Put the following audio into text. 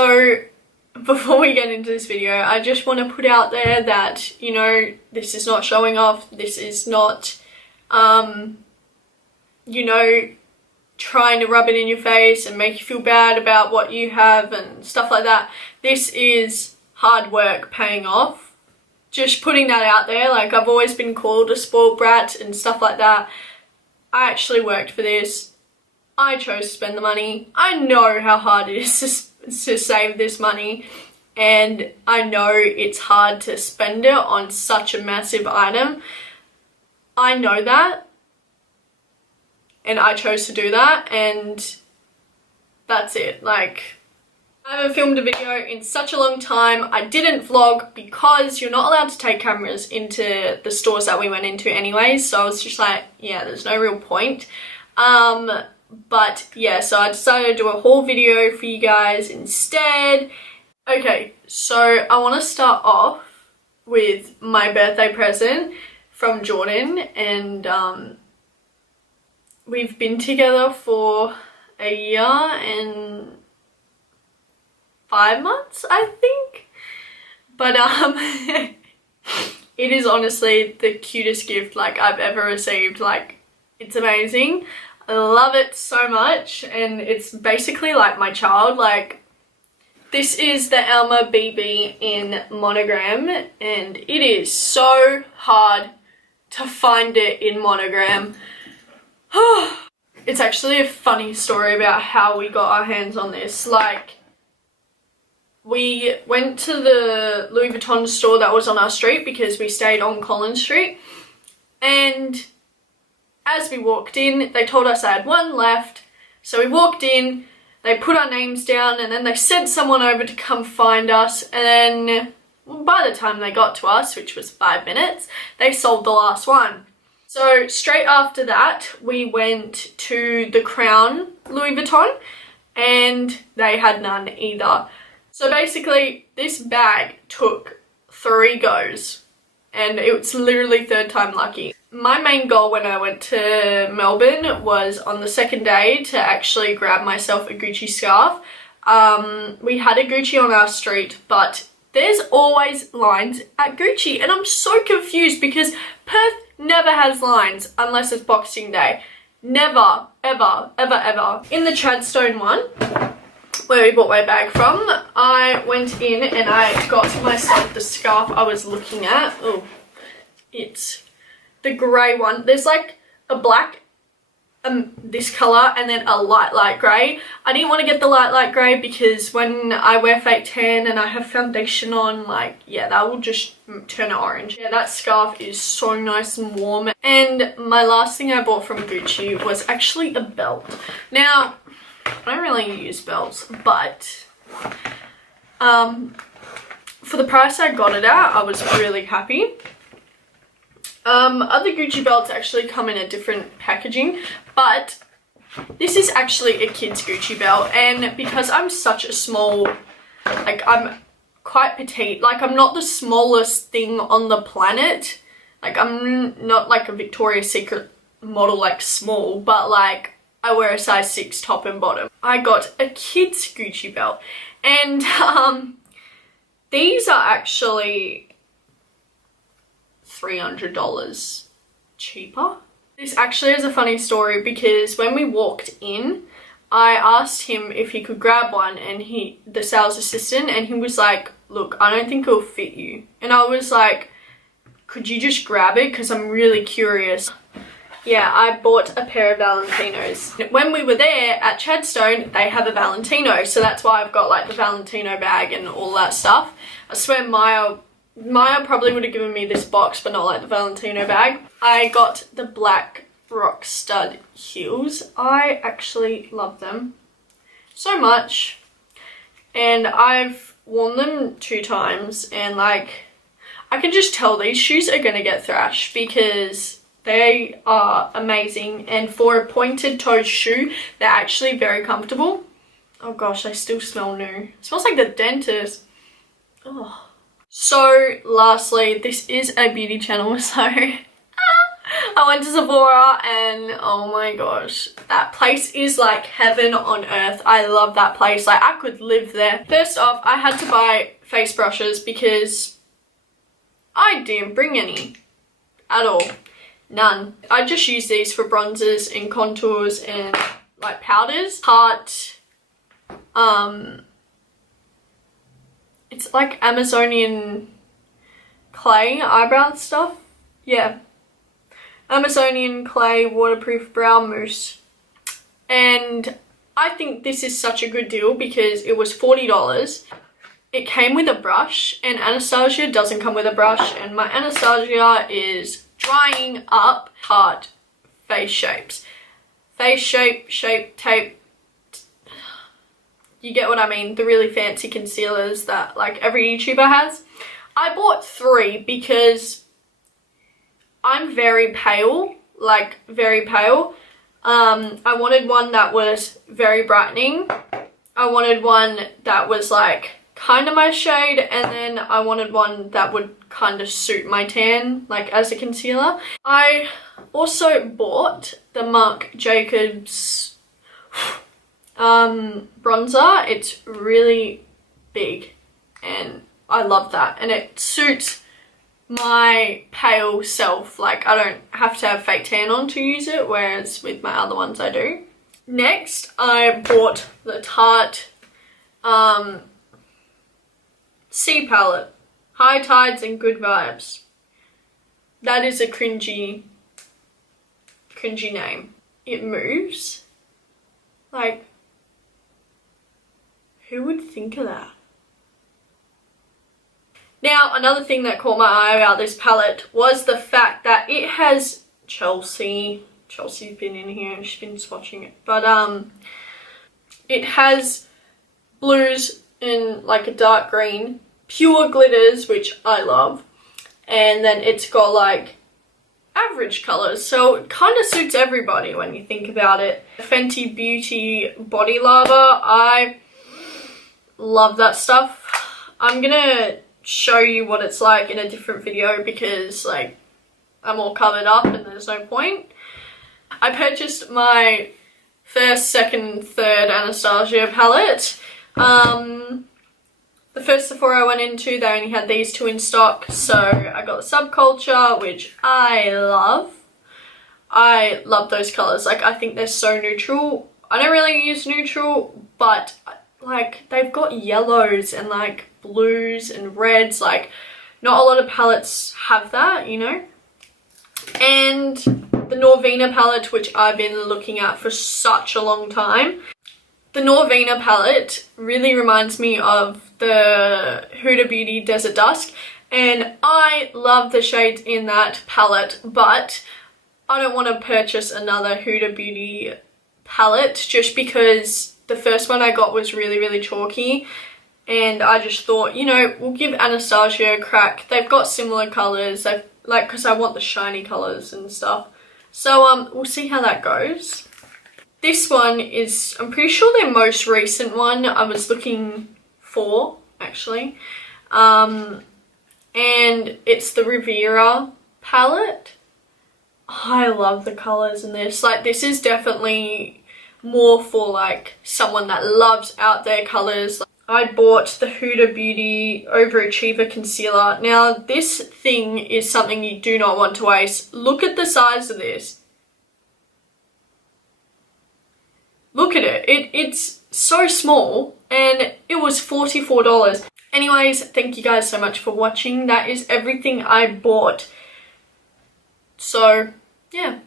So before we get into this video, I just want to put out there that, you know, this is not showing off. This is not, you know, trying to rub it in your face and make you feel bad about what you have and stuff like that. This is hard work paying off. Just putting that out there. Like, I've always been called a spoiled brat and stuff like that. I actually worked for this. I chose to spend the money. I know how hard it is to save this money, and I know it's hard to spend it on such a massive item. I know that, and I chose to do that, and that's it. Like, I haven't filmed a video in such a long time. I didn't vlog because you're not allowed to take cameras into the stores that we went into anyways, so I was just like, yeah, there's no real point. But yeah, so I decided to do a haul video for you guys instead. Okay, so I want to start off with my birthday present from Jordan, and we've been together for a year and 5 months, I think. But it is honestly the cutest gift like I've ever received. Like, it's amazing. I love it so much, and it's basically like my child. Like, this is the Alma BB in monogram, and it is so hard to find it in monogram. It's actually a funny story about how we got our hands on this. Like, we went to the Louis Vuitton store that was on our street because we stayed on Collins Street, and as we walked in, they told us I had one left. So we walked in, they put our names down, and then they sent someone over to come find us. And then by the time they got to us, which was 5 minutes, they sold the last one. So straight after that, we went to the Crown Louis Vuitton, and they had none either. So basically, this bag took 3 goes, and it was literally third time lucky. My main goal when I went to Melbourne was on the second day to actually grab myself a Gucci scarf. We had a Gucci on our street, but there's always lines at Gucci, and I'm so confused because Perth never has lines unless it's Boxing Day. Never, ever, ever, ever. In the Chadstone one, where we bought my bag from, I went in and I got myself the scarf I was looking at. Oh, it's the grey one. There's like a black, this colour, and then a light grey. I didn't want to get the light grey because when I wear fake tan and I have foundation on, like, yeah, that will just turn it orange. Yeah, that scarf is so nice and warm. And my last thing I bought from Gucci was actually a belt. Now, I don't really use belts, but for the price I got it at, I was really happy. Other Gucci belts actually come in a different packaging, but this is actually a kid's Gucci belt, and because I'm such a small, like, I'm quite petite, like, I'm not the smallest thing on the planet, like, I'm not like a Victoria's Secret model, like, small, but like, I wear a size 6 top and bottom. I got a kid's Gucci belt, and these are actually $300 cheaper. This actually is a funny story because when we walked in, I asked him if he could grab one, and the sales assistant, and he was like, look, I don't think it'll fit you. And I was like, could you just grab it? Because I'm really curious. Yeah, I bought a pair of Valentinos. When we were there at Chadstone, they have a Valentino, so that's why I've got like the Valentino bag and all that stuff. I swear Maya probably would have given me this box, but not like the Valentino bag. I got the black rock stud heels. I actually love them so much, and I've worn them 2 times, and like, I can just tell these shoes are gonna get thrashed because they are amazing, and for a pointed toe shoe, they're actually very comfortable. Oh gosh, they still smell new. It smells like the dentist. Oh. So lastly, this is a beauty channel, so I went to Sephora and oh my gosh, that place is like heaven on earth. I love that place. Like I could live there. First off, I had to buy face brushes because I didn't bring any at all. None. I just use these for bronzers and contours and like powders. It's like Amazonian clay eyebrow stuff. Yeah. Amazonian clay waterproof brow mousse. And I think this is such a good deal because it was $40. It came with a brush and Anastasia doesn't come with a brush, and my Anastasia is drying up hard face shapes. Face shape tape. You get what I mean? The really fancy concealers that like every YouTuber has. I bought 3 because I'm very pale, like very pale. I wanted one that was very brightening. I wanted one that was like kind of my shade, and then I wanted one that would kind of suit my tan, like as a concealer. I also bought the Marc Jacobs bronzer. It's really big and I love that, and it suits my pale self. Like I don't have to have fake tan on to use it, whereas with my other ones I do. Next, I bought the Tarte Sea palette, High Tides and Good Vibes. That is a cringy name. It moves. Like, who would think of that? Now, another thing that caught my eye about this palette was the fact that it has Chelsea. Chelsea's been in here and she's been swatching it. But it has blues in like a dark green, pure glitters, which I love. And then it's got like average colours. So it kind of suits everybody when you think about it. Fenty Beauty Body Lava. I love that stuff. I'm gonna show you what it's like in a different video because like I'm all covered up and there's no point. I purchased my first, second, third Anastasia palette. The first Sephora I went into, they only had these 2 in stock, so I got the Subculture, which I love. I love those colours. Like, I think they're so neutral. I don't really use neutral, but like they've got yellows and like blues and reds. Like, not a lot of palettes have that, you know. And the Norvina palette, which I've been looking at for such a long time. The Norvina palette really reminds me of the Huda Beauty Desert Dusk, and I love the shades in that palette, but I don't want to purchase another Huda Beauty palette just because the first one I got was really, really chalky, and I just thought, you know, we'll give Anastasia a crack. They've got similar colours, like, because I want the shiny colours and stuff. So we'll see how that goes. This one is, I'm pretty sure their most recent one I was looking for, actually. And it's the Riviera palette. I love the colours in this. Like, this is definitely more for like someone that loves out there colours. I bought the Huda Beauty Overachiever Concealer. Now, this thing is something you do not want to waste. Look at the size of this. Look at it. It's so small and it was $44. Anyways, thank you guys so much for watching. That is everything I bought. So, yeah.